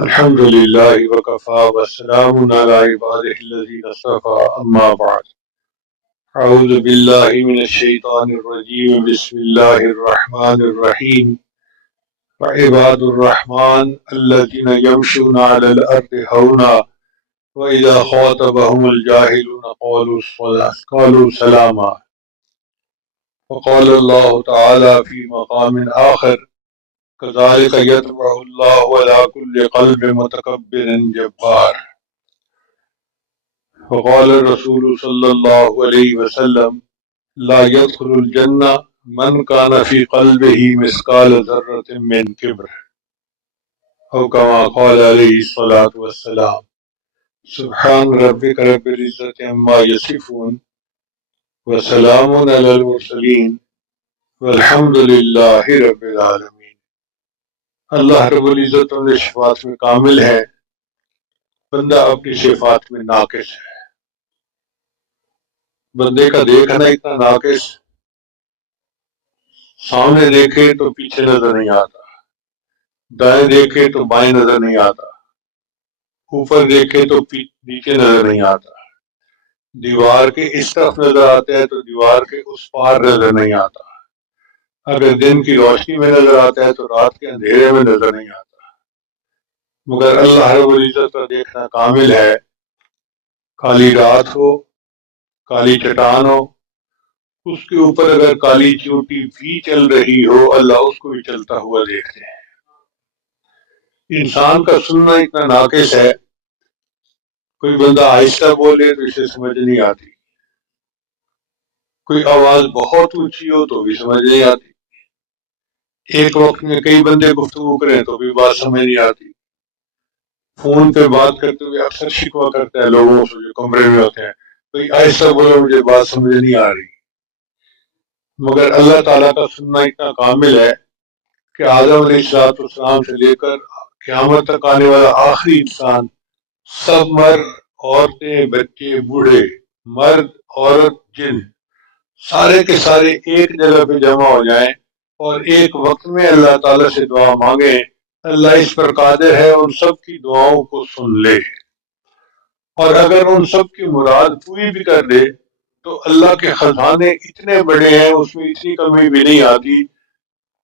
الحمد لله وكفى والسلام على عباده الذين اصطفى أما بعد أعوذ بالله من الشيطان الرجيم بسم الله الرحمن الرحيم وعباد الرحمن الذين يمشون على الأرض هونا وإذا خاطبهم الجاهلون قالوا سلاما وقال الله تعالى في مقام آخر كذلك يطبع الله على كل قلب متكبر جبار وقال الرسول صلى الله عليه وسلم لا يدخل الجنة من كان في قلبه مثقال ذرة من كبر أو كما قال عليه الصلاة والسلام سبحان ربك رب العزة عما يصفون وسلام على المرسلين والحمد لله رب العالمين۔ اللہ رب العزت اپنے صفات میں کامل ہے، بندہ اپنی صفات میں ناقص ہے۔ بندے کا دیکھنا اتنا ناقص، سامنے دیکھے تو پیچھے نظر نہیں آتا، دائیں دیکھے تو بائیں نظر نہیں آتا، اوپر دیکھے تو نیچے نظر نہیں آتا، دیوار کے اس طرف نظر آتا ہے تو دیوار کے اس پار نظر نہیں آتا، اگر دن کی روشنی میں نظر آتا ہے تو رات کے اندھیرے میں نظر نہیں آتا۔ مگر اللہ رب العزت کا دیکھنا کامل ہے، کالی رات ہو، کالی چٹان ہو، اس کے اوپر اگر کالی چیونٹی بھی چل رہی ہو اللہ اس کو بھی چلتا ہوا دیکھتے ہیں۔ انسان کا سننا اتنا ناقص ہے، کوئی بندہ آہستہ بولے تو اسے سمجھ نہیں آتی، کوئی آواز بہت اونچی ہو تو بھی سمجھ نہیں آتی، ایک وقت میں کئی بندے گفتگو کریں تو بھی بات سمجھ نہیں آتی، فون پہ بات کرتے ہوئے اکثر شکوہ کرتا ہے لوگوں سے جو کمرے میں ہوتے ہیں، کوئی ایسا بولے مجھے بات سمجھ نہیں آ رہی۔ مگر اللہ تعالیٰ کا سننا اتنا کامل ہے کہ آدم علیہ السلام سے لے کر قیامت تک آنے والا آخری انسان، سب مرد، عورتیں، بچے، بوڑھے، مرد، عورت، جن، سارے کے سارے ایک جگہ پہ جمع ہو جائیں اور ایک وقت میں اللہ تعالیٰ سے دعا مانگیں، اللہ اس پر قادر ہے ان سب کی دعاؤں کو سن لے، اور اگر ان سب کی مراد پوری بھی کر دے تو اللہ کے خزانے اتنے بڑے ہیں، اس میں اتنی کمی بھی نہیں آتی،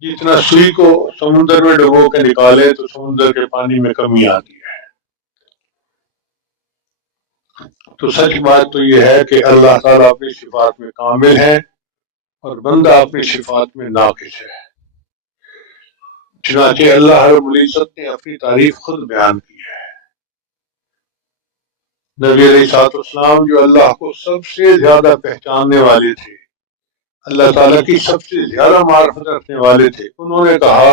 جتنا سوئی کو سمندر میں ڈبو کے نکالے تو سمندر کے پانی میں کمی آتی ہے۔ تو سچ بات تو یہ ہے کہ اللہ تعالیٰ اپنی صفات میں کامل ہے اور بندہ اپنی صفات میں ناقص ہے۔ چنانچہ اللہ رب العزت نے اپنی تعریف خود بیان کی ہے۔ نبی علیہ السلام جو اللہ کو سب سے زیادہ پہچاننے والے تھے، اللہ تعالیٰ کی سب سے زیادہ معرفت رکھنے والے تھے، انہوں نے کہا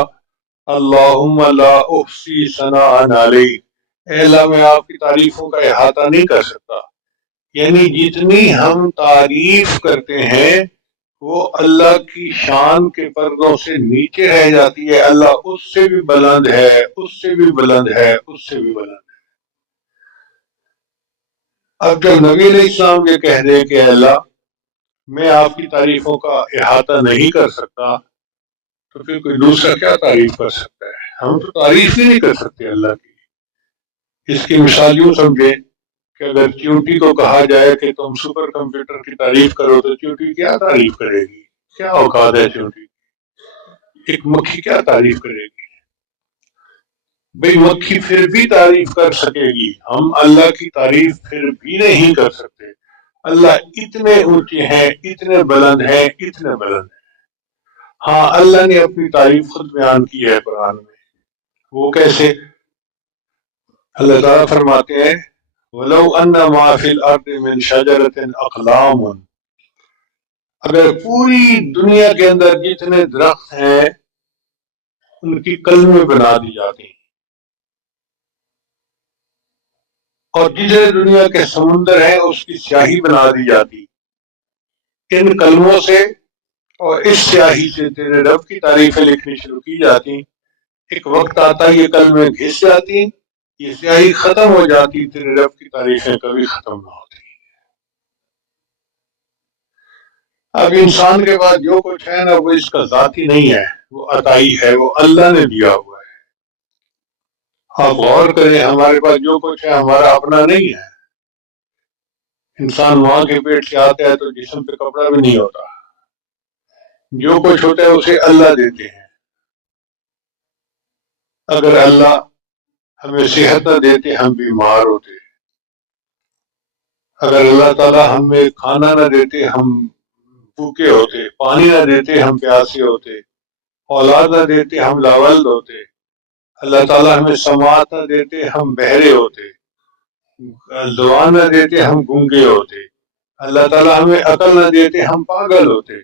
اللہم لا احصی ثناء علیک، اے اللہ میں آپ کی تعریفوں کا احاطہ نہیں کر سکتا، یعنی جتنی ہم تعریف کرتے ہیں وہ اللہ کی شان کے پردوں سے نیچے رہ جاتی ہے، اللہ اس سے بھی بلند ہے، اس سے بھی بلند ہے، اس سے بھی بلند ہے۔ اب جب نبی علیہ السلام یہ کہہ دے کہ اللہ میں آپ کی تعریفوں کا احاطہ نہیں کر سکتا، تو پھر کوئی دوسرا کیا تعریف کر سکتا ہے؟ ہم تو تعریف ہی نہیں کر سکتے اللہ کی۔ اس کی مثال یوں سمجھیں کہ اگر چیونٹی کو کہا جائے کہ تم سپر کمپیوٹر کی تعریف کرو تو چیونٹی کیا تعریف کرے گی؟ کیا اوقات ہے چیونٹی؟ ایک مکھی کیا تعریف کرے گی؟ بھئی مکھی پھر بھی تعریف کر سکے گی، ہم اللہ کی تعریف پھر بھی نہیں کر سکتے۔ اللہ اتنے اونچے ہیں، اتنے بلند ہیں، اتنے بلند ہیں۔ ہاں اللہ نے اپنی تعریف خود بیان کی ہے قرآن میں، وہ کیسے؟ اللہ تعالیٰ فرماتے ہیں وَلَوْ أَنَّ مَا فِي الْأَرْضِ مِنْ شَجَرَةٍ أَقْلَامٌ، اگر پوری دنیا کے اندر جتنے درخت ہیں ان کی کلمیں بنا دی جاتی ہیں، اور جتنے دنیا کے سمندر ہیں اس کی سیاہی بنا دی جاتی، ان کلموں سے اور اس سیاہی سے تیرے رب کی تعریفیں لکھنی شروع کی جاتی، ایک وقت آتا یہ کلمیں گھس جاتی، یہ سیاہی ختم ہو جاتی، تیرے رب کی تعریفیں کبھی ختم نہ ہوتی۔ اب انسان کے بعد جو کچھ ہے نا وہ اس کا ذاتی نہیں ہے، وہ عطائی ہے، وہ اللہ نے دیا ہوا ہے۔ آپ غور کریں، ہمارے پاس جو کچھ ہے ہمارا اپنا نہیں ہے. انسان ماں کے پیٹ سے آتا ہے تو جسم پہ کپڑا بھی نہیں ہوتا. جو کچھ ہوتا ہے اسے اللہ دیتے ہیں. اگر اللہ ہمیں صحت نہ دیتے ہم بیمار ہوتے. اگر اللہ تعالیٰ ہمیں کھانا نہ دیتے ہم بھوکے ہوتے. پانی نہ دیتے ہم پیاسے ہوتے. اولاد نہ دیتے ہم لاولد ہوتے. اللہ تعالیٰ ہمیں سماعت نہ دیتے ہم بہرے ہوتے. زبان نہ دیتے ہم گونگے ہوتے. اللہ تعالیٰ ہمیں عقل نہ دیتے ہم پاگل ہوتے.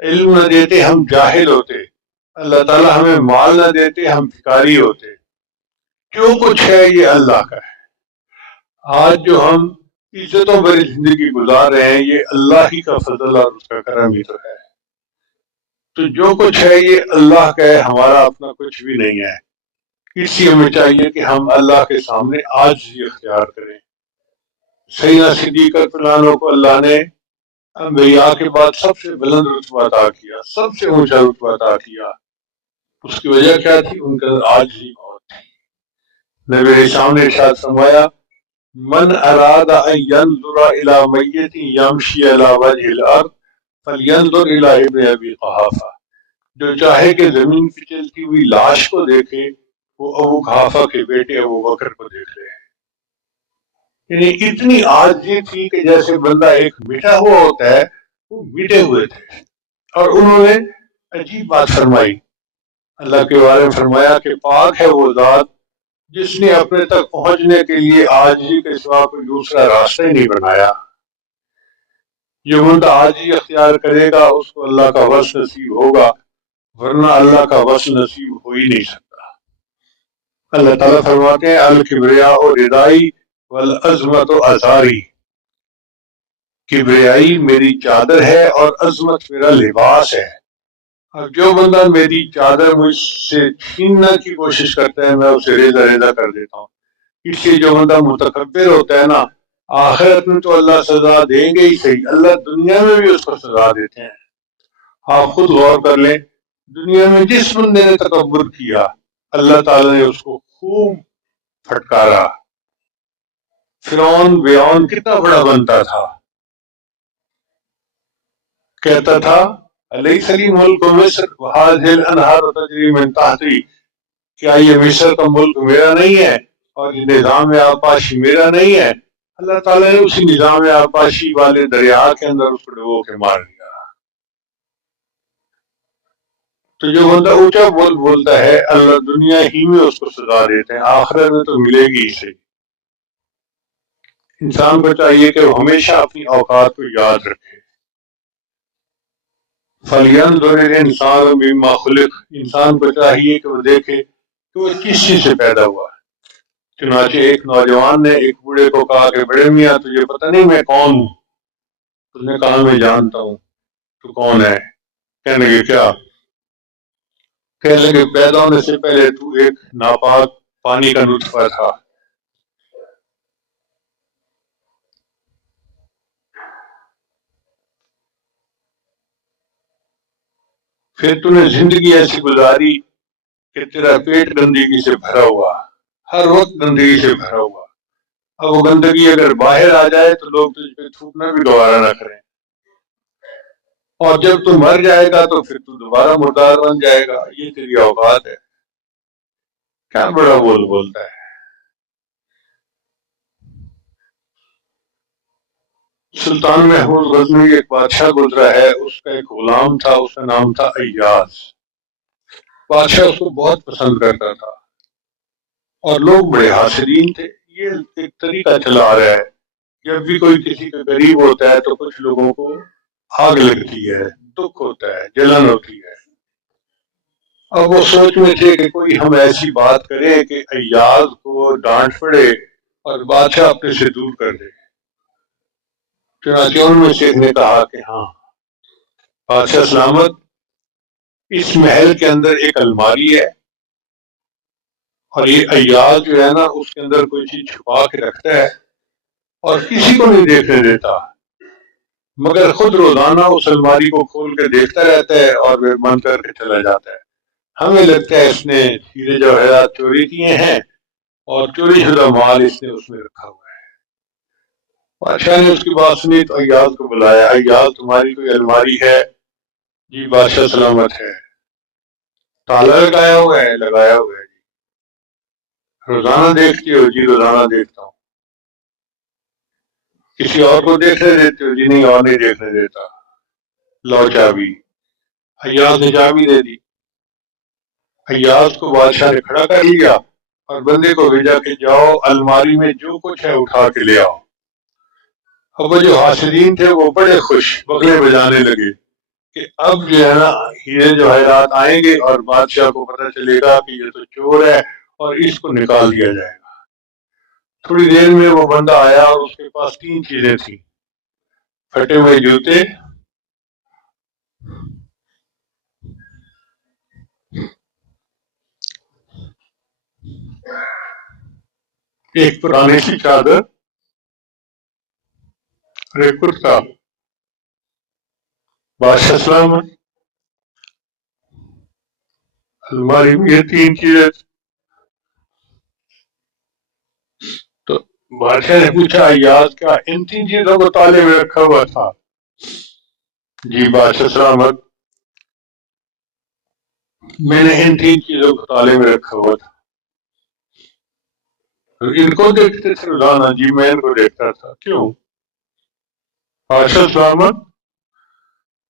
علم نہ دیتے ہم جاہل ہوتے. اللہ تعالیٰ ہمیں مال نہ دیتے ہم بھکاری ہوتے. جو کچھ ہے یہ اللہ کا ہے. آج جو ہم عزتوں بھری زندگی گزار رہے ہیں یہ اللہ ہی کا فضل اور اس کا کرم ہی تو ہے. تو جو کچھ ہے یہ اللہ کا ہے، ہمارا اپنا کچھ بھی نہیں ہے. اس لیے ہمیں چاہیے کہ ہم اللہ کے سامنے عاجزی اختیار کریں. سیدنا صدیق رضی کو اللہ نے انبیاء کے بعد سب سے بلند رتبہ عطا کیا، سب سے اونچا رتبہ عطا کیا. اس کی وجہ کیا تھی؟ ان کے اندر عاجزی بہت تھی. نبی علیہ السلام نے ارشاد فرمایا من اراد ان ينظر الى میت یمشی علی وجه الارض فلینظر الى ابن ابی قحافہ. جو چاہے کہ زمین پہ چلتی ہوئی لاش کو دیکھے وہ ابو قحافہ کے بیٹے ابو بکر کو دیکھ لے. یعنی اتنی عاجزی تھی کہ جیسے بندہ ایک میٹھا ہوا ہوتا ہے وہ میٹھے ہوئے تھے. اور انہوں نے عجیب بات فرمائی. اللہ کے بارے میں فرمایا کہ پاک ہے وہ ذات جس نے اپنے تک پہنچنے کے لیے عاجزی کے سوا کوئی دوسرا راستہ ہی نہیں بنایا. جو بندہ عاجزی اختیار کرے گا اس کو اللہ کا وصل نصیب ہوگا، ورنہ اللہ کا وصل نصیب ہو ہی نہیں سکتا. اللہ تعالیٰ فرماتے ہیں الکبریاء ردائی والعظمت ازاری. کبریائی میری چادر ہے اور عظمت میرا لباس ہے. اب جو بندہ میری چادر مجھ سے چھیننے کی کوشش کرتا ہے میں اسے ریزہ ریزہ کر دیتا ہوں. اس لیے جو بندہ متکبر ہوتا ہے نا، آخرت میں تو اللہ سزا دیں گے ہی صحیح، اللہ دنیا میں بھی اس کو سزا دیتے ہیں. آپ خود غور کر لیں، دنیا میں جس بندے نے تکبر کیا اللہ تعالی نے اس کو خوب پھٹکارا. فرعون بیعون کتنا بڑا بنتا تھا، کہتا تھا الیس لی ملک مصر وہذہ الانہار تجری من تحتی. کیا یہ مصر کا ملک میرا نہیں ہے اور یہ نظام آبپاشی میرا نہیں ہے؟ اللہ تعالیٰ نے اسی نظام آبپاشی والے دریا کے اندر اس کو ڈبو کے مار دیا. تو جو بندہ اونچا بولتا ہے اللہ دنیا ہی میں اس کو سزا دیتے ہیں، آخرت میں تو ملے گی ہی صحیح. انسان کو چاہیے کہ وہ ہمیشہ اپنی اوقات کو یاد رکھے. فَلْيَنْظُرِ الْإِنسَانُ مِمَّا خُلِقَ. انسان کو چاہیے کہ وہ دیکھے کہ وہ کس چیز سے پیدا ہوا. چنانچہ ایک نوجوان نے ایک بوڑھے کو کہا کہ بڑے میاں تجھے پتہ نہیں میں کون ہوں؟ اس نے کہا میں جانتا ہوں. تو کون ہے؟ کہنے لگے کیا؟ کہنے لگے پیدا ہونے سے پہلے تو ایک ناپاک پانی کا نطفہ تھا. پھر تو نے زندگی ایسی گزاری کہ تیرا پیٹ گندگی سے بھرا ہوا، ہر وقت گندگی سے بھرا ہوا. اب وہ گندگی اگر باہر آ جائے تو لوگ تجھ پہ تھوکنا بھی گوارا نہ کریں. اور جب تو مر جائے گا تو پھر تو دوبارہ مردار بن جائے گا. یہ تیری اوقات ہے. کیا بڑا بولتا ہے. سلطان محمود غزنوی ایک بادشاہ گزرا ہے، اس کا ایک غلام تھا، اس کا نام تھا ایاز. بادشاہ اس کو بہت پسند کرتا تھا اور لوگ بڑے حاسدین تھے. یہ ایک طریقہ چلا آ رہا ہے، جب بھی کوئی کسی کا غریب ہوتا ہے تو کچھ لوگوں کو آگ لگتی ہے، دکھ ہوتا ہے، جلن ہوتی ہے. اب وہ سوچ میں تھے کہ کوئی ہم ایسی بات کریں کہ ایاز کو ڈانٹ پڑے اور بادشاہ اپنے سے دور کر دے. چنانچہ ان میں سے ایک نے کہا کہ ہاں بادشاہ سلامت، اس محل کے اندر ایک الماری ہے اور یہ ایاز جو ہے نا اس کے اندر کوئی چیز چھپا کے رکھتا ہے اور کسی کو نہیں دیکھنے دیتا، مگر خود روزانہ اس الماری کو کھول کے دیکھتا رہتا ہے اور پھر بند کر کے چلا جاتا ہے. ہمیں لگتا ہے اس نے ہیرے جواہرات چوری کیے ہیں اور چوری شدہ مال اس نے اس میں رکھا ہوا ہے۔ بادشاہ نے اس کی بات سنی تو ایاز کو بلایا، ایاز تمہاری کوئی الماری ہے؟ جی بادشاہ سلامت ہے۔ تالا لگایا ہوا ہے؟ لگایا ہوا ہے۔ روزانہ دیکھتی ہو؟ جی روزانہ دیکھتا ہوں۔ کسی اور کو دیکھنے دیتے ہو؟ جی نہیں، اور نہیں دیکھنے دیتا۔ لو چابی۔ ایاز نے چابی دے دی۔ ایاز کو بادشاہ نے کھڑا کر لیا اور بندے کو بھیجا کہ جاؤ الماری میں جو کچھ ہے اٹھا کے لے آؤ۔ اب وہ جو حاسدین تھے وہ بڑے خوش بغلے بجانے لگے کہ اب جو ہے نا ہیرے جواہرات آئیں گے اور بادشاہ کو پتہ چلے گا کہ یہ تو چور ہے اور اس کو نکال دیا جائے گا۔ تھوڑی دیر میں وہ بندہ آیا اور اس کے پاس 3 چیزیں تھیں: پھٹے ہوئے جوتے، ایک پرانی سی چادر اور ایک کرتا۔ بادشاہ سلامت، الماری میں یہ 3 چیزیں۔ تو بادشاہ نے پوچھا ایاز کیا ان 3 چیزوں کو تالے میں رکھا ہوا تھا؟ جی بادشاہ سلامت، میں نے ان 3 چیزوں کو تالے میں رکھا ہوا تھا۔ ان کو دیکھتے تھے روزانہ؟ جی میں ان کو دیکھتا تھا۔ کیوں؟ بادشاہ سلامت،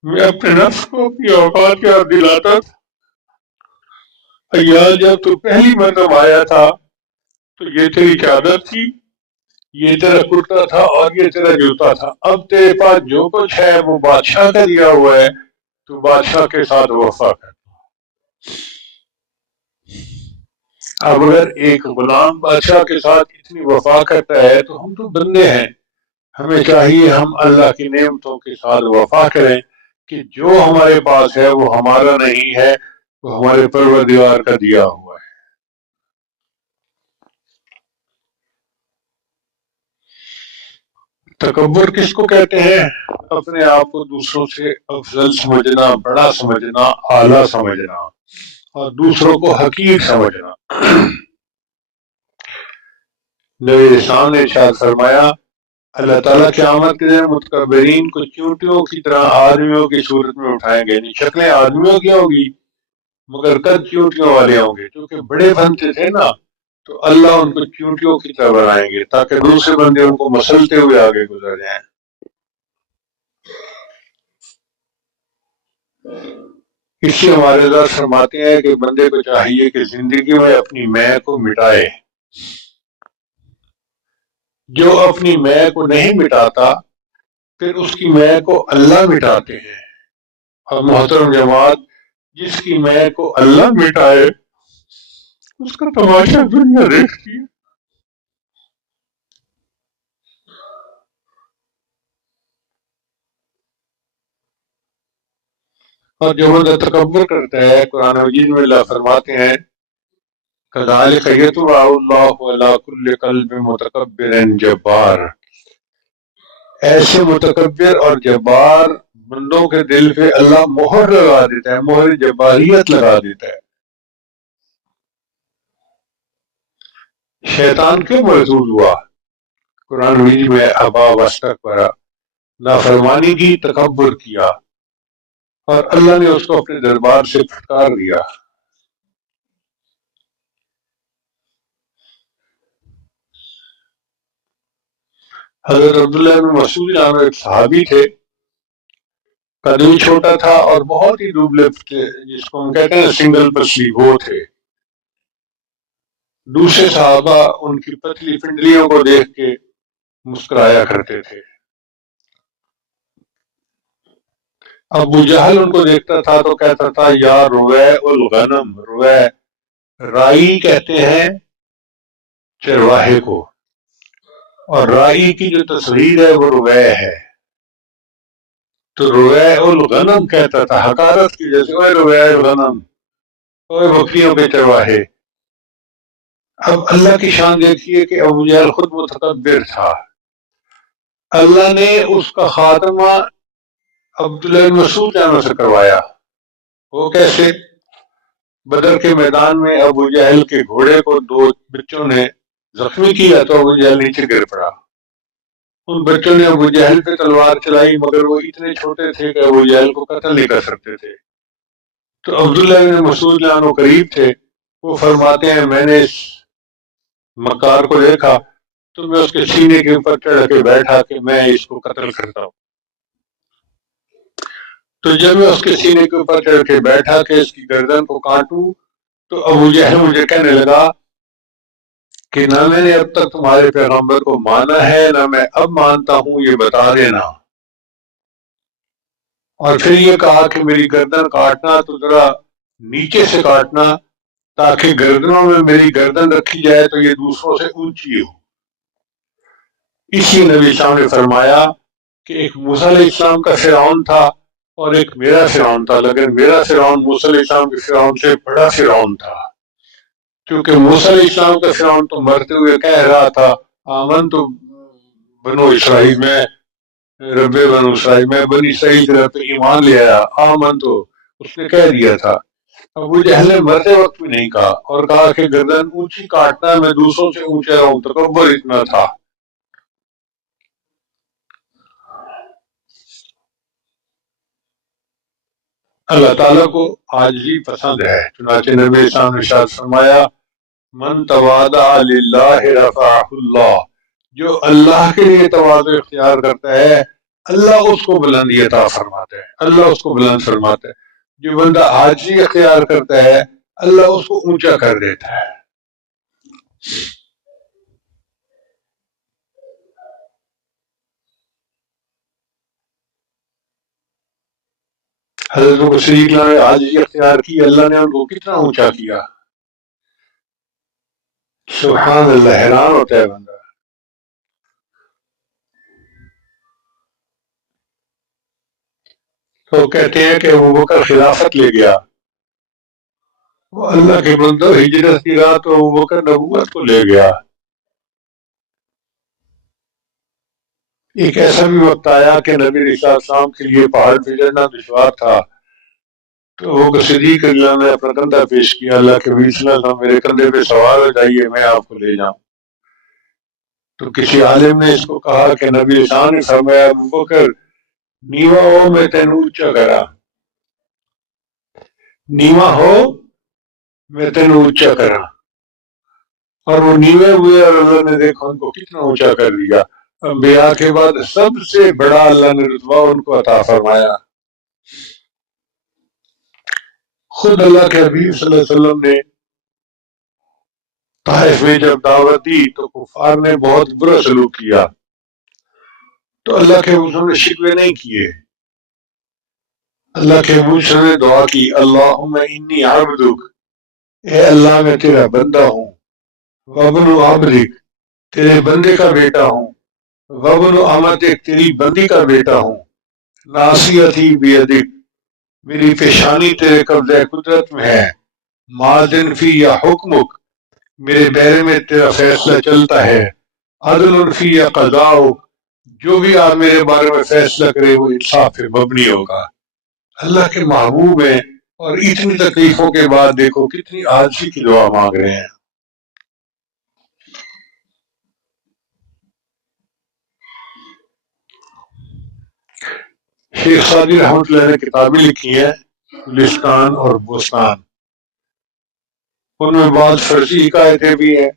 میں اپنے نفس کو اپنی اوقات یاد دلاتا تھا۔ ایاز جب تو پہلی مرتبہ آیا تھا تو یہ تیری چادر تھی، یہ تیرا کرتا تھا اور یہ تیرا جوتا تھا۔ اب تیرے پاس جو کچھ ہے وہ بادشاہ کا دیا ہوا ہے، تو بادشاہ کے ساتھ وفا کر۔ اب اگر ایک غلام بادشاہ کے ساتھ اتنی وفا کرتا ہے تو ہم تو بندے ہیں، ہمیں چاہیے ہم اللہ کی نعمتوں کے ساتھ وفا کریں کہ جو ہمارے پاس ہے وہ ہمارا نہیں ہے، وہ ہمارے پروردگار کا دیا ہوا ہے۔ تکبر کس کو کہتے ہیں؟ اپنے آپ کو دوسروں سے افضل سمجھنا، بڑا سمجھنا، اعلیٰ سمجھنا اور دوسروں کو حقیر سمجھنا۔ نبی اسلام نے ارشاد فرمایا اللہ تعالیٰ قیامت کے دن متکبرین کو چونٹیوں کی طرح آدمیوں کی صورت میں اٹھائیں گے، یعنی شکلیں آدمیوں کی ہوں گی مگر قد چونٹیوں والے ہوں گے، کیونکہ بڑے بنتے تھے نا تو اللہ ان کو چونٹیوں کی طرح بنائیں گے تاکہ دوسرے بندے ان کو مسلتے ہوئے آگے گزر جائیں۔ اس لیے ہمارے درس فرماتے ہیں کہ بندے کو چاہیے کہ زندگی میں اپنی میں کو مٹائے۔ جو اپنی میں کو نہیں مٹاتا پھر اس کی میں کو اللہ مٹاتے ہیں۔ اور محترم جماعت، جس کی میں کو اللہ مٹائے اس کا تماشا دنیا دیکھتی ہے۔ اور جو بندہ تکبر کرتا ہے قرآن مجید میں اللہ فرماتے ہیں کذالک یطبع اللہ علی کل قلب متکبر جبار، ایسے متکبر اور جبار بندوں کے دل پہ اللہ مہر لگا دیتا ہے، مہر جباریت لگا دیتا ہے۔ شیطان کیوں محظوظ ہوا؟ قرآن مجید میں ابا واستکبر، نافرمانی کی، تکبر کیا اور اللہ نے اس کو اپنے دربار سے پھٹکار دیا۔ حضرت عبداللہ بن مسعود نام ایک صحابی تھے، قد بھی چھوٹا تھا اور بہت ہی دبلے تھے، جس کو ہم کہتے ہیں سنگل پسلی، وہ تھے۔ دوسرے صحابہ ان کی پتلی پنڈلیوں کو دیکھ کے مسکرایا کرتے تھے۔ ابو جہل ان کو دیکھتا تھا تو کہتا تھا یا رویع الغنم، رویع رائی کہتے ہیں چرواہے کو، اور رائی کی جو تصغیر ہے وہ رویع ہے، تو رویع الغنم کہتا تھا حقارت کی، جیسے اوے رویع الغنم، اوے بکریوں کے چرواہے۔ اب اللہ کی شان دیکھیے کہ ابو جہل خود متکبر تھا، اللہ نے اس کا خاتمہ عبداللہ بن مسعود جانوں سے کروایا۔ وہ کیسے؟ بدر کے میدان میں ابو جہل کے گھوڑے کو 2 بچوں نے زخمی کیا تو ابو جہل نیچے گر پڑا. ان بچوں نے ابو جہل پہ تلوار چلائی مگر وہ اتنے چھوٹے تھے کہ ابو جہل کو قتل نہیں کر سکتے تھے. تو عبداللہ بن مسعود جان وہ قریب تھے، وہ فرماتے ہیں میں نے اس مکار کو دیکھا تو میں اس کے سینے کے اوپر چڑھ کے بیٹھا کہ میں اس کو قتل کرتا ہوں. تو جب میں اس کے سینے کے اوپر چڑھ کے بیٹھا کہ اس کی گردن کو کاٹوں تو ابو جہل مجھے کہنے لگا کہ نہ میں نے اب تک تمہارے پیغمبر کو مانا ہے نہ میں اب مانتا ہوں، یہ بتا دینا. اور پھر یہ کہا کہ میری گردن کاٹنا تو ذرا نیچے سے کاٹنا تاکہ گردنوں میں میری گردن رکھی جائے تو یہ دوسروں سے اونچی ہو. اسی نبی صاحب نے فرمایا کہ ایک موسیٰ علیہ السلام کا فرعون تھا اور ایک میرا فرعون تھا، لیکن میرا فرعون موسیٰ علیہ السلام کے فرعون سے بڑا فرعون تھا، کیونکہ موسیٰ علیہ السلام کا فرعون تو مرتے ہوئے کہہ رہا تھا آمن تو بنو اسرائیل میں رب بنو اسرائیل میں بنی اسرائیل کی رب پہ ایمان لے آیا، آمن تو اس نے کہہ دیا تھا. ابو جہل نے مرتے وقت بھی نہیں کہا اور کہا کہ گردن اونچی کاٹنا، میں دوسروں سے اونچا رہوں، تکبر اتنا تھا. اللہ تعالیٰ کو عاجزی پسند ہے، چنانچہ نبی اسلام نے ارشاد فرمایا من تواضع للہ رفعہ اللہ، جو اللہ کے لیے تواضع اختیار کرتا ہے اللہ اس کو بلندی عطا فرماتا ہے، اللہ اس کو بلند فرماتا ہے. جو بندہ عاجزی اختیار کرتا ہے اللہ اس کو اونچا کر دیتا ہے. حضرت صدیق نے عاجزی اختیار کی، اللہ نے ان کو کتنا اونچا کیا. سبحان اللہ، حیران ہوتا ہے بندہ. تو کہتے ہیں کہ ابو بکر خلافت لے گیا، وہ اللہ کے بندو ہجرت کی رات تو ابو بکر نبوت کو لے گیا. ایک ایسا بھی وقت آیا کہ نبی علیہ السلام کے لیے پہاڑ پہ چڑھنا دشوار تھا، تو وہ صدیق اللہ نے اپنا کندھا پیش کیا، اللہ کے نبی صلی اللہ علیہ وسلم میرے کندھے پہ سوار ہو جائیے میں آپ کو لے جاؤں. تو کسی عالم نے اس کو کہا کہ نبی علیہ السلام نے فرمایا ابو بکر نیوا ہو میں تینوں اونچا کرا، نیوا ہو میں تینوں اونچا کرا. اور وہ نیوے ہوئے اور اللہ نے دیکھا ان کو کتنا اونچا کر دیا. انبیاء کے بعد سب سے بڑا اللہ نے رتبہ ان کو عطا فرمایا. خود اللہ کے حبیب صلی اللہ علیہ وسلم نے طائف میں جب دعوت دی تو کفار نے بہت برا سلوک کیا، تو اللہ کے حضور نے شکوے نہیں کیے. اللہ کے حضور نے دعا کی اللہم انی عبدک، اے اللہ میں تیرا بندہ ہوں، وابن عبدک تیرے بندے کا بیٹا ہوں، وابن امتک تیری بندی کا بیٹا ہوں، ناصیتی بیدک میری پیشانی تیرے قبضہ قدرت میں ہے، ماذن فی یا حکمک میرے بیرے میں تیرا فیصلہ چلتا ہے، عدل فی یا قضاؤک جو بھی آپ میرے بارے میں فیصلہ کرے وہ انصاف پہ مبنی ہوگا. اللہ کے محبوب ہیں اور اتنی تکلیفوں کے بعد دیکھو کتنی عاجزی کی دعا مانگ رہے ہیں. شیخ سعدی رحمۃ اللہ نے کتابیں لکھی ہیں گلستان اور بوستان، ان میں بعض فرضی حکایتیں بھی ہیں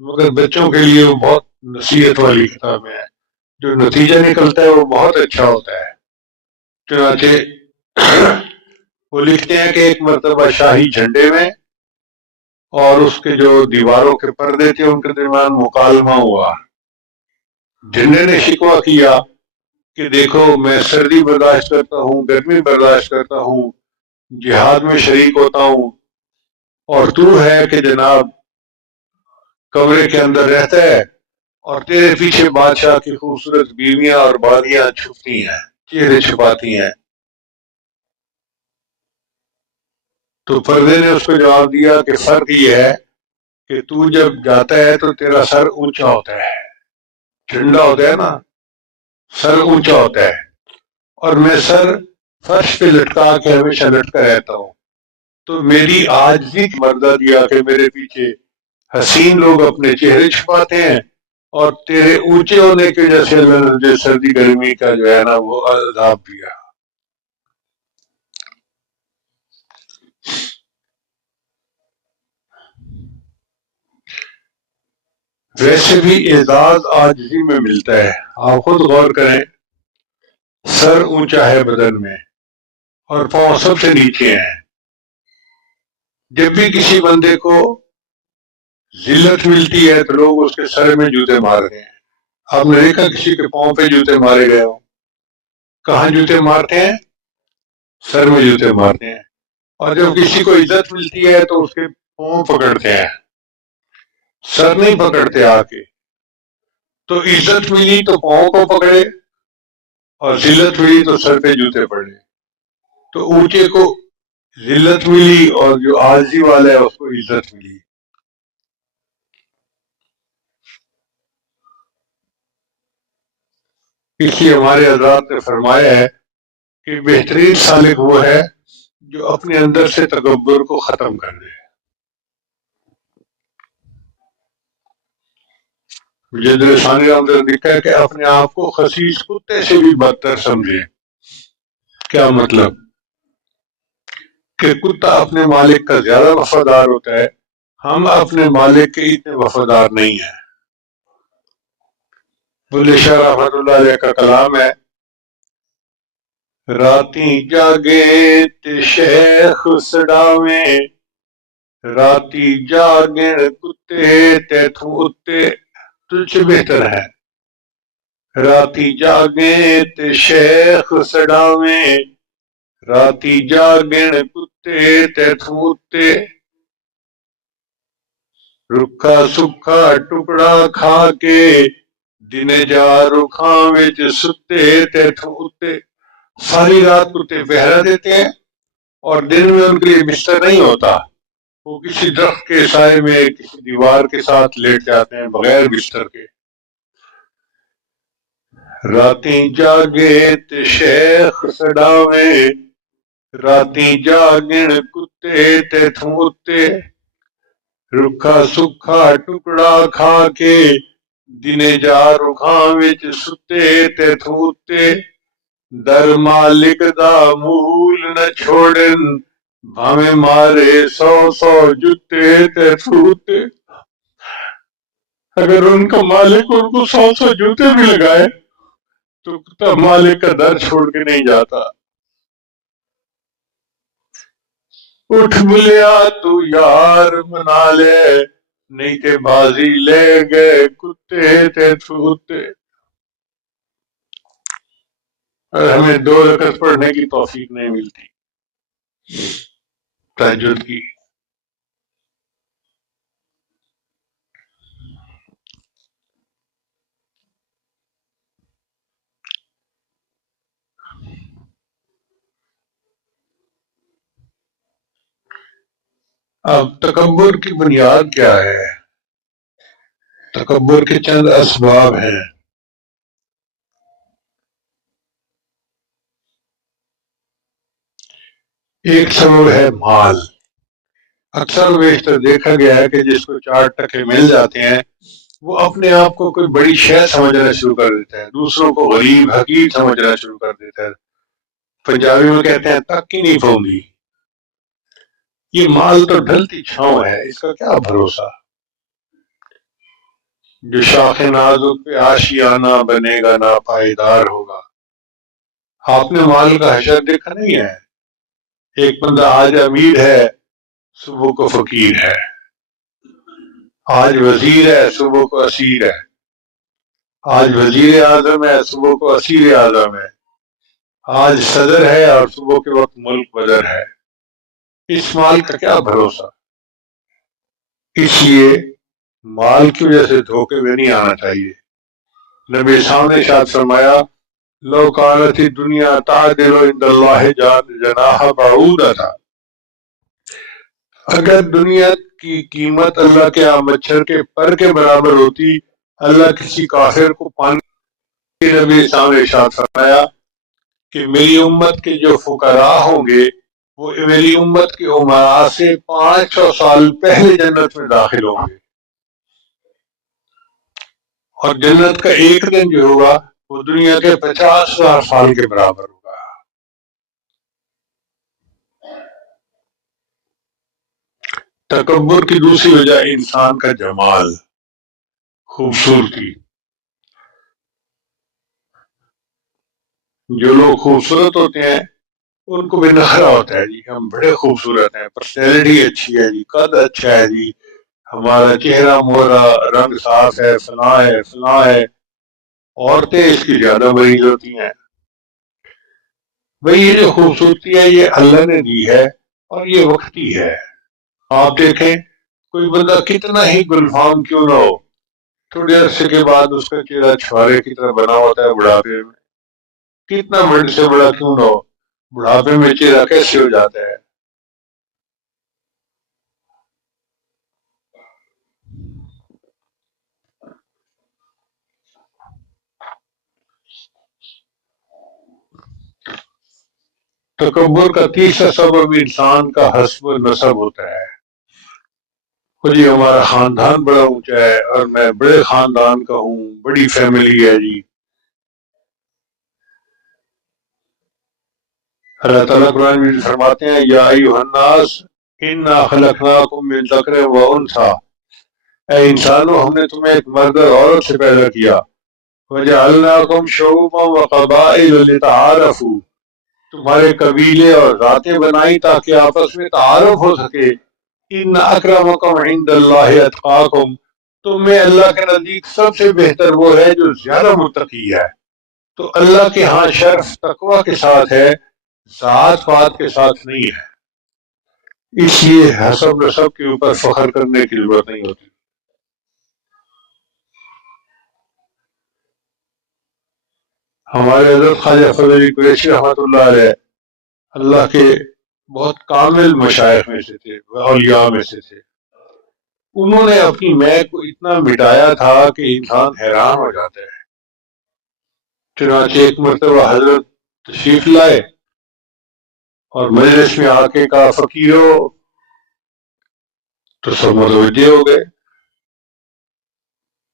مگر بچوں کے لیے وہ بہت نصیحت والی کتابیں ہیں، جو نتیجہ نکلتا ہے وہ بہت اچھا ہوتا ہے. چنانچہ وہ لکھتے ہیں کہ ایک مرتبہ شاہی جھنڈے میں اور اس کے جو دیواروں کے پردے تھے ان کے درمیان مکالمہ ہوا. جھنڈے نے شکوہ کیا کہ دیکھو میں سردی برداشت کرتا ہوں، گرمی برداشت کرتا ہوں، جہاد میں شریک ہوتا ہوں، اور تو ہے کہ جناب کمرے کے اندر رہتا ہے اور تیرے پیچھے بادشاہ کی خوبصورت بیویاں اور بالیاں چھپتی ہیں، چہرے چھپاتی ہیں. تو پردے نے اس کو جواب دیا کہ فرق یہ ہے کہ تو جب جاتا ہے تو تیرا سر اونچا ہوتا ہے، جھنڈا ہوتا ہے نا سر اونچا ہوتا ہے، اور میں سر فرش پہ لٹکا کے ہمیشہ لٹکا رہتا ہوں. تو میری عاجزی کی مدد دیا کہ میرے پیچھے حسین لوگ اپنے چہرے چھپاتے ہیں، اور تیرے اونچے ہونے کی وجہ سے اللہ نے تجھے سردی گرمی کا جو ہے نا وہ عذاب دیا۔ ویسے بھی اعزاز عاجزی میں ملتا ہے۔ آپ خود غور کریں، سر اونچا ہے بدن میں اور پاؤں سب سے نیچے ہیں۔ جب بھی کسی بندے کو ذلت ملتی ہے تو لوگ اس کے سر میں جوتے مارتے ہیں۔ آپ نے دیکھا کسی کے پاؤں پہ جوتے مارے گئے ہوں؟ کہاں جوتے مارتے ہیں؟ سر میں جوتے مارتے ہیں۔ اور جب کسی کو عزت ملتی ہے تو اس کے پاؤں پکڑتے ہیں، سر نہیں پکڑتے آ کے۔ تو عزت ملی تو پاؤں کو پکڑے، اور ذلت ملی تو سر پہ جوتے پڑے۔ تو اونچے کو ذلت ملی اور جو عاجزی والا ہے اس کو عزت ملی۔ اس لیے ہمارے حضرات نے فرمایا ہے کہ بہترین سالک وہ ہے جو اپنے اندر سے تکبر کو ختم کر دے۔ مجدد ثانی رحمۃ اللہ لکھا ہے کہ اپنے آپ کو خسیس کتے سے بھی بدتر سمجھے۔ کیا مطلب؟ کہ کتا اپنے مالک کا زیادہ وفادار ہوتا ہے، ہم اپنے مالک کے اتنے وفادار نہیں ہیں۔ بلے شاہ رحمۃ اللہ علیہ کا کلام ہے، راتیں جاگے تے شیخ سڑاویں، راتی جاگے کتے تیتھوں اتے تجھ سے بہتر ہے۔ راتی جاگے تے شیخ سڑاویں، راتی جاگن کتے تیتھوں اتے، رکھا سکھا ٹکڑا کھا کے دن جا رکھاں وچ ستے تیتھوں اتے۔ ساری رات کتے پہرا دیتے ہیں اور دن میں ان کے لیے بستر نہیں ہوتا، وہ کسی درخت کے سائے میں کسی دیوار کے ساتھ لیٹ جاتے ہیں بغیر بستر کے۔ راتیں جاگے تے شیخ سڑاویں، راتیں جاگن کتے تیتھوں اتے، رکھا سکھا ٹکڑا کھا کے دن جا رکھاں وچ ستے تیتھوں اتے، در مالک دا مول نہ چھوڑن بھاویں مارے 100 جتے تیتھوں اتے۔ اگر ان کا مالک ان کو 100 جوتے بھی لگائے تو کتا مالک کا در چھوڑ کے نہیں جاتا۔ اٹھ بلیا تو یار منا لے، نہیں تے بازی لے گئے کتے تیتھوں اتے۔ اور ہمیں 2 رکعت پڑھنے کی توفیق نہیں ملتی تہجد کی۔ اب تکبر کی بنیاد کیا ہے؟ تکبر کے چند اسباب ہیں۔ ایک سبب ہے مال۔ اکثر بیشتر دیکھا گیا ہے کہ جس کو 4 ٹکے مل جاتے ہیں وہ اپنے آپ کو کوئی بڑی شے سمجھنا شروع کر دیتا ہے، دوسروں کو غریب حقیر سمجھنا شروع کر دیتا ہے۔ پنجابی میں کہتے ہیں تک ہی نہیں پوندی۔ یہ مال تو ڈھلتی چھاؤں ہے، اس کا کیا بھروسہ؟ جو شاخ نازک پہ آشیانہ بنے گا نا پائیدار ہوگا۔ آپ نے مال کا حشر دیکھا نہیں ہے؟ ایک بندہ آج امیر ہے، صبح کو فقیر ہے، آج وزیر ہے، صبح کو اسیر ہے، آج وزیر اعظم ہے، صبح کو اسیر اعظم ہے، آج صدر ہے اور صبح کے وقت ملک بدر ہے۔ اس مال کا کیا بھروسہ؟ اس لیے مال کی وجہ سے دھوکے میں نہیں آنا چاہیے۔ نبی صاحب نے ارشاد فرمایا، لو کانت الدنیا تعدل عند اللہ جناح بعوضہ، اگر دنیا کی قیمت اللہ کے مچھر کے پر کے برابر ہوتی، اللہ کسی کافر کو پانی۔ نبی صاحب نے ارشاد فرمایا کہ میری امت کے جو فقراء ہوں گے وہ میری امت کے عمراء سے 500 سال پہلے جنت میں داخل ہوں گے۔ اور جنت کا ایک دن جو ہوگا وہ دنیا کے 50,000 سال کے برابر ہوگا۔ تکبر کی دوسری وجہ انسان کا جمال، خوبصورتی۔ جو لوگ خوبصورت ہوتے ہیں ان کو بھی نخرہ ہوتا ہے جی ہم بڑے خوبصورت ہیں، پرسنالٹی اچھی ہے جی، قد اچھا ہے جی، ہمارا چہرہ مورا، رنگ صاف ہے، فلاں ہے فلاں ہے۔ عورتیں اس کی زیادہ مریض ہوتی ہیں۔ بھئی یہ جو خوبصورتی ہے یہ اللہ نے دی ہے اور یہ وقتی ہے۔ آپ دیکھیں کوئی بندہ کتنا ہی گلفام کیوں نہ ہو، تھوڑے عرصے کے بعد اس کا چہرہ چھوارے کی طرح بنا ہوتا ہے بڑھاپے میں، کتنا مرد سے بڑا کیوں نہ ہو، بڑھاپے میں چہرہ کیسے ہو جاتا ہے۔ تکبر کا تیسرا سبب انسان کا حسب نسب ہوتا ہے۔ جی ہمارا خاندان بڑا اونچا ہے اور میں بڑے خاندان کا ہوں، بڑی فیملی ہے جی۔ اللہ تعالیٰ قرآن میں فرماتے ہیں یا ایھا الناس انا خلقناکم من ذکر و انثی، اے انسانوں ہم نے تمہیں ایک مرد اور عورت سے پیدا کیا، وجعلناکم شعوبا و قبائل لتعارفوا، تمہارے قبیلے اور ذاتیں بنائی تاکہ آپس میں تعارف ہو سکے۔ ان اکرمکم عند اللہ اتقاکم، تم میں اللہ کے نزدیک سب سے بہتر وہ ہے جو زیادہ متقی ہے۔ تو اللہ کے ہاں شرف تقوی کے ساتھ ہے، ذات پات کے ساتھ نہیں ہے، اس لیے حسب نسب کے اوپر فخر کرنے کی ضرورت نہیں ہوتی۔ ہمارے حضرت خواجہ فضل علی قریشی رحمۃ اللہ علیہ اللہ کے بہت کامل مشائخ میں سے تھے، اولیاء میں سے تھے۔ انہوں نے اپنی میں کو اتنا مٹایا تھا کہ انسان حیران ہو جاتا ہے۔ چنانچہ ایک مرتبہ حضرت تشریف لائے اور مجلس میں آ کے کہا فقیرو، تو سب متوجہ ہو گئے۔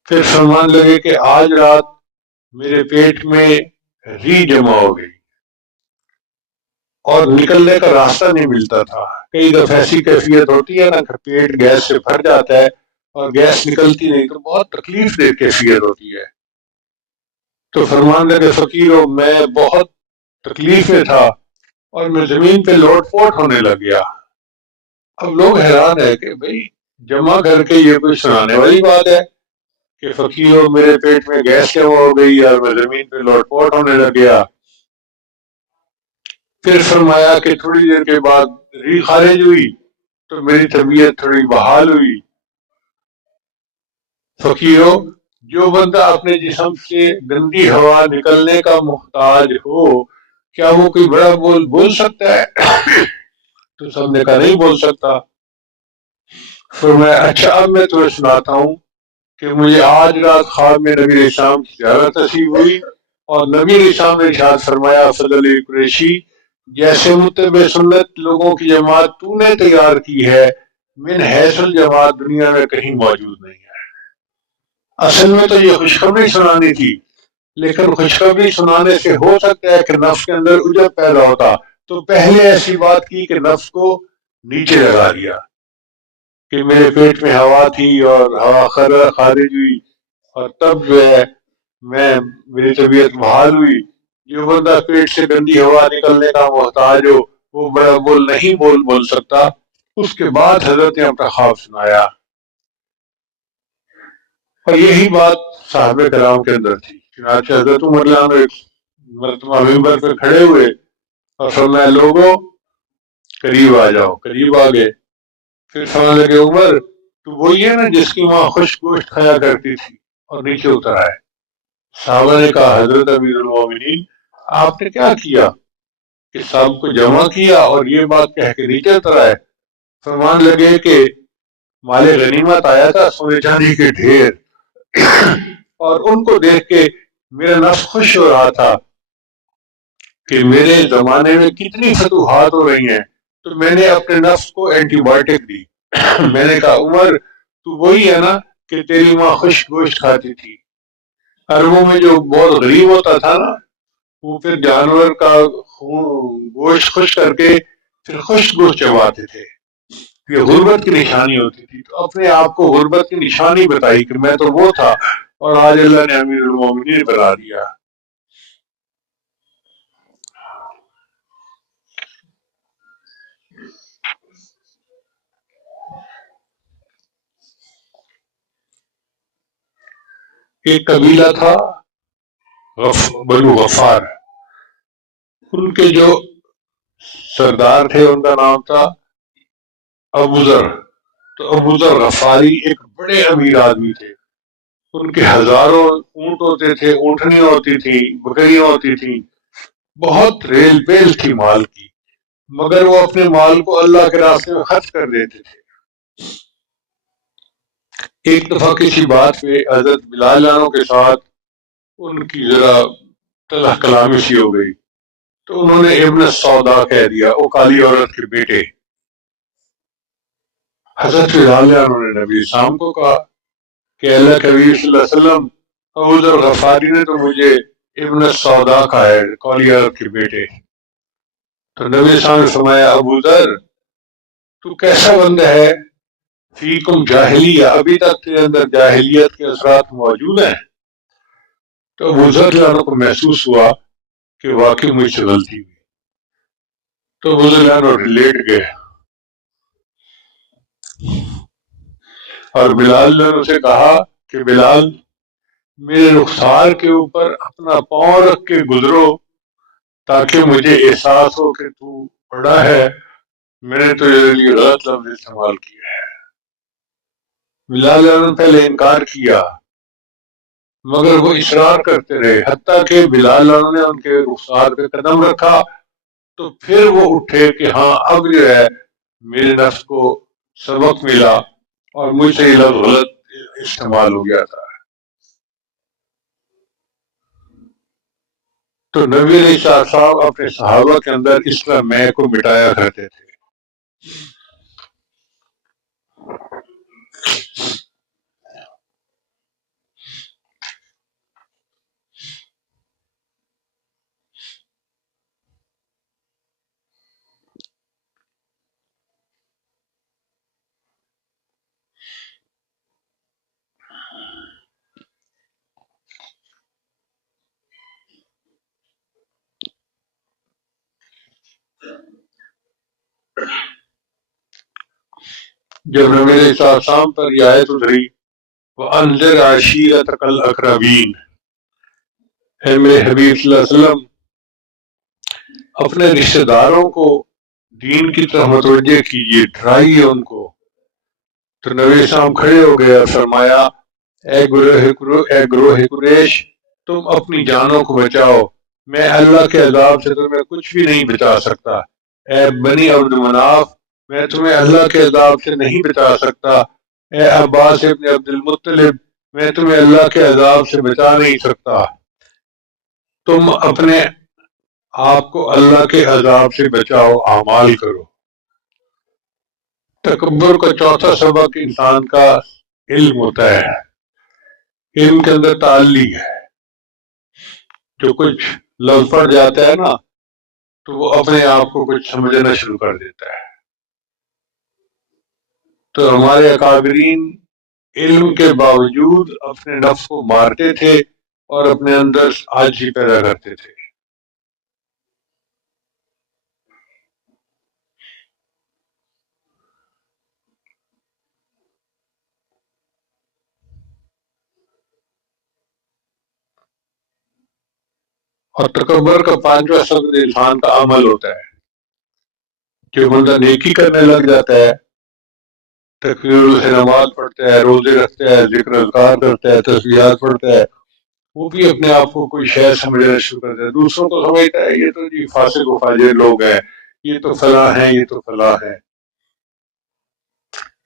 پھر فرمان لگے کہ آج رات میرے پیٹ میں ری جمع ہو گئی اور نکلنے کا راستہ نہیں ملتا تھا۔ کئی دفعہ ایسی کیفیت ہوتی ہے نا کہ پیٹ گیس سے بھر جاتا ہے اور گیس نکلتی نہیں، تو بہت تکلیف دہ کیفیت ہوتی ہے۔ تو فرمان لگے فقیرو میں بہت تکلیف میں تھا اور میں زمین پہ لوٹ پوٹ ہونے لگ گیا۔ اب لوگ حیران ہے کہ بھئی جمع کر کے یہ کوئی سنانے والی بات ہے کہ فقیرو میرے پیٹ میں گیس جمع ہو گئی اور میں زمین پہ لوٹ پوٹ ہونے لگ گیا۔ پھر فرمایا کہ تھوڑی دیر کے بعد ری خارج ہوئی تو میری طبیعت تھوڑی بحال ہوئی۔ فقیرو جو بندہ اپنے جسم سے گندی ہوا نکلنے کا محتاج ہو، کیا وہ کوئی بڑا بول سکتا ہے؟ تو سب نے کہا نہیں بول سکتا۔ فرمایا اچھا اب میں تمہیں سناتا ہوں کہ مجھے آج رات خواب میں نبی علیہ السلام کی زیارت نصیب ہوئی اور نبی علیہ السلام نے ارشاد فرمایا فضل علی قریشی جیسے متبع سنت لوگوں کی جماعت تو نے تیار کی ہے، من حیث الجماعت دنیا میں کہیں موجود نہیں ہے۔ اصل میں تو یہ خوشخبری سنانی تھی، لیکن خوشخبری سنانے سے ہو سکتا ہے کہ نفس کے اندر عجب پیدا ہوتا، تو پہلے ایسی بات کی کہ نفس کو نیچے لگا دیا کہ میرے پیٹ میں ہوا تھی اور ہوا خارج ہوئی اور تب جو ہے میری طبیعت بحال ہوئی۔ جو بندہ پیٹ سے گندی ہوا نکلنے کا محتاج ہو وہ بڑا نہیں بول سکتا۔ اس کے بعد حضرت نے اپنا خواب سنایا اور یہی بات صحابہ کرام کے اندر تھی۔ چنانچہ حضرت عمر ایک مرتبہ ممبر پہ کھڑے ہوئے اور فرمایا لوگوں قریب آ جاؤ، قریب آ گئے۔ پھر فرمانے لگے عمر تو وہی ہے نا جس کی ماں خشک گوشت کھایا کرتی تھی، اور نیچے اتر آئے۔ صحابہ نے کہا حضرت امیر المومنین آپ نے کیا کیا کہ سب کو جمع کیا اور یہ بات کہہ کے نیچے اتر آئے؟ فرمان لگے کہ مال غنیمت آیا تھا، سونے چاندی کے ڈھیر، اور ان کو دیکھ کے میرا نفس خوش ہو رہا تھا کہ میرے زمانے میں کتنی فتوحات ہو رہی ہیں، تو میں نے اپنے نفس کو اینٹی بایوٹک دی۔ میں نے کہا عمر تو وہی ہے نا کہ تیری ماں خشک گوشت کھاتی تھی، عربوں میں جو بہت غریب ہوتا تھا نا، وہ پھر جانور کا گوشت خشک کر کے پھر خشک گوشت چباتے تھے. یہ غربت کی نشانی ہوتی تھی. تو اپنے آپ کو غربت کی نشانی بتائی کہ میں تو وہ تھا، اور آج اللہ نے امیر المومنین بنا دیا. ایک قبیلہ تھا بنو غفار. ان کے جو سردار تھے ان کا نام تھا ابو ذر. تو ابو ذر غفاری ایک بڑے امیر آدمی تھے. ان کے ہزاروں اونٹ ہوتے تھے، اونٹنیاں ہوتی تھیں، بکریاں ہوتی تھیں، بہت ریل پیل تھی مال کی. مگر وہ اپنے مال کو اللہ کے راستے میں خرچ کر دیتے تھے. ایک دفعہ کسی بات پہ حضرت بلال جانوں کے ساتھ ان کی ذرا تلخ کلامی سی ہو گئی. تو انہوں نے ابن سودا کہہ دیا، وہ کالی عورت کے بیٹے. حضرت بلال جانوں نے نبی اسلام کو کہا کہ اللہ کے نبی صلی اللہ علیہ وسلم، ابو ذر غفاری نے تو مجھے ابن سودا کہا ہے، کالی عورت کے بیٹے. تو نبی اسلام نے فرمایا ابو ذر تو کیسا بندہ ہے، فیکم جاہلیہ، ابھی تک تیرے اندر جاہلیت کے اثرات موجود ہیں. تو ابو ذر جانوں کو محسوس ہوا کہ واقعی مجھ سے غلطی ہوئی. تو ابو ذر جانوں لیٹ گئے اور بلال جانوں سے کہا کہ بلال میرے رخسار کے اوپر اپنا پاؤں رکھ کے گزرو تاکہ مجھے احساس ہو کہ تو بڑا ہے، میں نے تو یہ لیے غلط لفظ استعمال کیا ہے. بلال نے پہلے انکار کیا مگر وہ اصرار کرتے رہے، حتیٰ کہ بلال نے ان کے رخسار پہ قدم رکھا تو پھر وہ اٹھے کہ ہاں اب جو ہے میرے نفس کو سبق ملا اور مجھ سے یہ لفظ غلط استعمال ہو گیا تھا. تو نبی علیہ السلام اپنے صحابہ کے اندر اس طرح میں کو مٹایا کرتے تھے. جب نبی علیہ السلام پر یہ آیت اتری وَأَنذِرْ عَشِيرَتَكَ الْأَقْرَبِينَ، اے میرے حبیب صلی اللہ علیہ وسلم اپنے رشتہ داروں کو دین کی طرف متوجہ کیجیے، ڈرائیے ان کو. تو نبی اسلام کھڑے ہو گئے اور فرمایا اے گروہ قریش، تم اپنی جانوں کو بچاؤ، میں اللہ کے عذاب سے تمہیں کچھ بھی نہیں بچا سکتا. اے بنی عبد مناف، میں تمہیں اللہ کے عذاب سے نہیں بچا سکتا. اے عباس ابن عبد المطلب، میں تمہیں اللہ کے عذاب سے بچا نہیں سکتا. تم اپنے آپ کو اللہ کے عذاب سے بچاؤ، اعمال کرو. تکبر کا چوتھا سبق انسان کا علم ہوتا ہے. علم کے اندر تعلی ہے. جو کچھ لفظ پڑ جاتا ہے نا تو وہ اپنے آپ کو کچھ سمجھنا شروع کر دیتا ہے. تو ہمارے اکابرین علم کے باوجود اپنے نفس کو مارتے تھے اور اپنے اندر عاجزی پیدا کرتے تھے. اور تکبر کا پانچواں سبق انسان کا عمل ہوتا ہے. جو بندہ نیکی کرنے لگ جاتا ہے، تکبیر سے نماز پڑھتا ہے، روزے رکھتا ہے، ذکر اذکار کرتا ہے، تسبیحات پڑھتا ہے، وہ بھی اپنے آپ کو کوئی شے سمجھنا شروع کرتا ہے. دوسروں کو سمجھتا ہے یہ تو جی فاسق و فاجر لوگ ہیں، یہ تو فلاں ہیں، یہ تو فلاں ہے.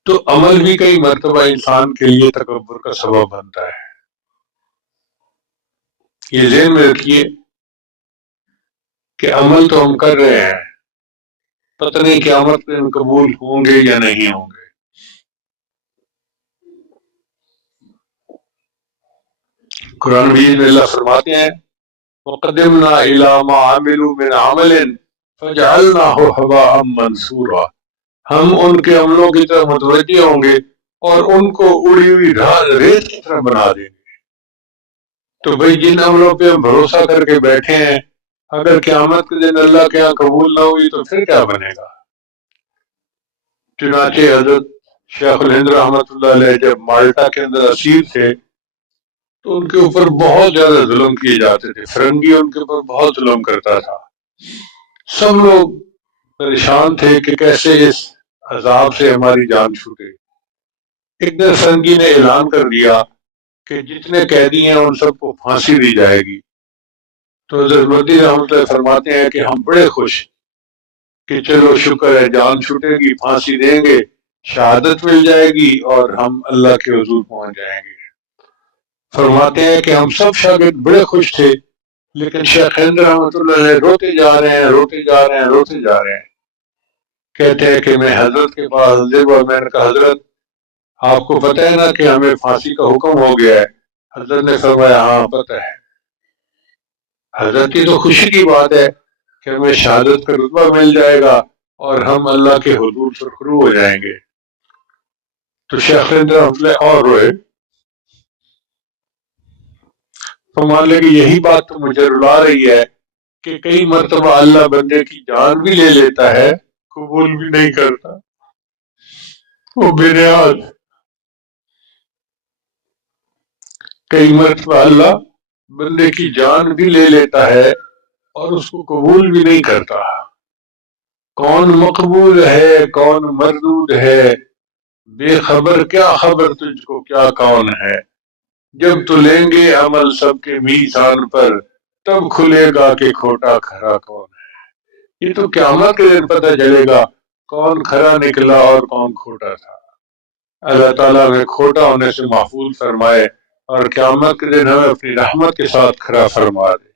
تو عمل بھی کئی مرتبہ انسان کے لیے تکبر کا سبب بنتا ہے. یہ ذہن میں رکھیے کہ عمل تو ہم کر رہے ہیں، پتہ نہیں قیامت میں ہم قبول ہوں گے یا نہیں ہوں گے. قرآن مجید میں اللہ فرماتے ہیں وَقَدِمْنَا إِلَىٰ مَا عَمِلُوا مِنْ عَمَلٍ فَجَعَلْنَاهُ هَبَاءً مَنْثُورًا، ہم ان کے عملوں کی طرف متوجہ ہوں گے اور ان کو اڑی ہوئی ریت کی طرح بنا دیں گے۔ تو بھئی جن عملوں پہ ہم بھروسہ کر کے بیٹھے ہیں اگر قیامت کے دن اللہ کے ہاں قبول نہ ہوئی تو پھر کیا بنے گا؟ چنانچہ حضرت شیخ الہند رحمۃ اللہ علیہ جب مالٹا کے اندر اسیر تھے تو ان کے اوپر بہت زیادہ ظلم کیے جاتے تھے، فرنگی ان کے اوپر بہت ظلم کرتا تھا، سب لوگ پریشان تھے کہ کیسے اس عذاب سے ہماری جان چھوٹے۔ ایک دن فرنگی نے اعلان کر دیا کہ جتنے قیدی ہیں ان سب کو پھانسی دی جائے گی۔ تو حضرت مدی رحمۃ اللہ فرماتے ہیں کہ ہم بڑے خوش کہ چلو شکر ہے جان چھوٹے گی، پھانسی دیں گے، شہادت مل جائے گی اور ہم اللہ کے حضور پہنچ جائیں گے۔ فرماتے ہیں کہ ہم سب شاگرد بڑے خوش تھے، لیکن شیخ ہند رحمۃ اللہ علیہ روتے جا رہے ہیں، روتے جا رہے ہیں، روتے جا رہے ہیں۔ کہتے ہیں کہ میں حضرت کے پاس حاضر ہوا، میں نے کہا حضرت آپ کو پتہ ہے نا کہ ہمیں پھانسی کا حکم ہو گیا ہے؟ حضرت نے فرمایا ہاں پتہ ہے۔ حضرت کی تو خوشی کی بات ہے کہ ہمیں شہادت کا رتبہ مل جائے گا اور ہم اللہ کے حضور سرخرو ہو جائیں گے۔ تو شیخ ہند رحمۃ اللہ اور روئے، تو مان لے کہ یہی بات تو مجھے رلا رہی ہے کہ کئی مرتبہ اللہ بندے کی جان بھی لے لیتا ہے، قبول بھی نہیں کرتا، وہ بے نیاز۔ کئی مرتبہ اللہ بندے کی جان بھی لے لیتا ہے اور اس کو قبول بھی نہیں کرتا۔ کون مقبول ہے کون مردود ہے، بے خبر کیا خبر تجھ کو کیا کون ہے، جب تو لیں گے عمل سب کے میزان پر تب کھلے گا کہ کھوٹا کھرا کون ہے۔ یہ تو قیامت کے دن پتہ چلے گا کون کھرا نکلا اور کون کھوٹا تھا۔ اللہ تعالیٰ ہمیں کھوٹا ہونے سے محفوظ فرمائے اور قیامت کے دن ہمیں اپنی رحمت کے ساتھ کھرا فرما دے۔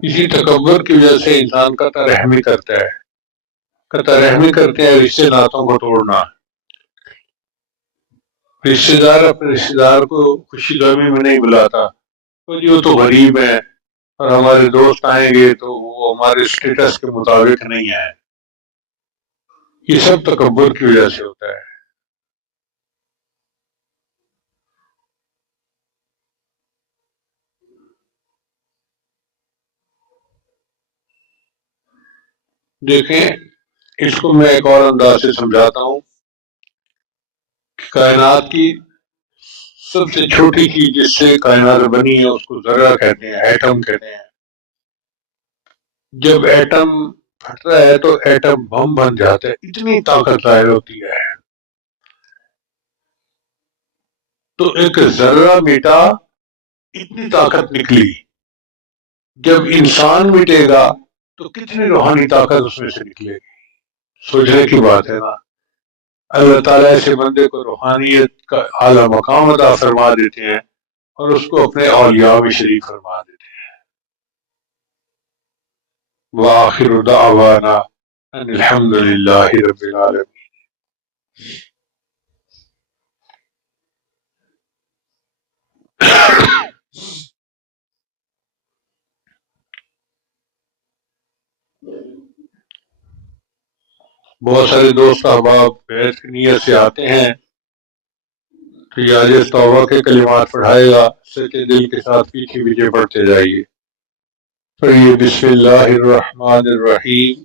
اسی تکبر کی وجہ سے انسان قطع رحمی کرتا ہے، قطع رحمی کرتے ہیں رشتے ناتوں کو توڑنا۔ رشتے دار اپنے رشتے دار کو خوشی غمی میں نہیں بلاتا، تو جو تو غریب ہیں اور ہمارے دوست آئیں گے تو وہ ہمارے اسٹیٹس کے مطابق نہیں ہے۔ یہ سب تکبر کی وجہ سے ہوتا ہے۔ دیکھیں اس کو میں ایک اور انداز سے سمجھاتا ہوں کہ کائنات کی سب سے چھوٹی چیز جس سے کائنات بنی ہے اس کو ذرہ کہتے ہیں، ایٹم کہتے ہیں۔ جب ایٹم پھٹتا ہے تو ایٹم بم بن جاتا ہے، اتنی طاقت ظاہر ہوتی ہے۔ تو ایک ذرہ مٹا، اتنی طاقت نکلی۔ جب انسان مٹے گا تو کتنی روحانی طاقت اس میں سے نکلے گی، سوچنے کی بات ہے نا۔ اللہ تعالیٰ ایسے بندے کو روحانیت کا اعلیٰ مقام عطا فرما دیتے ہیں اور اس کو اپنے اولیاء میں شریک فرما دیتے ہیں۔ وآخر دعوانا ان الحمد للہ رب العالمین۔ بہت سارے دوست احباب بیعت کی نیت سے آتے ہیں تو یہ آج توبہ کے کلمات پڑھائے گا، سچے دل کے ساتھ پیچھے پیچھے پڑھتے جائیے۔ پڑھیے بسم اللہ الرحمن الرحیم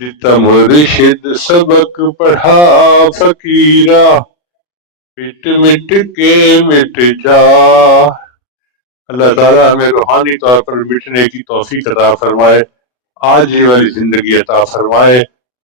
دیتا مرشد سبق پڑھا فقیرا، مٹ مٹ کے مٹ جا۔ اللہ تعالیٰ ہمیں روحانی طور پر مٹنے کی توفیق عطا فرمائے، آج یہ والی زندگی عطا فرمائے۔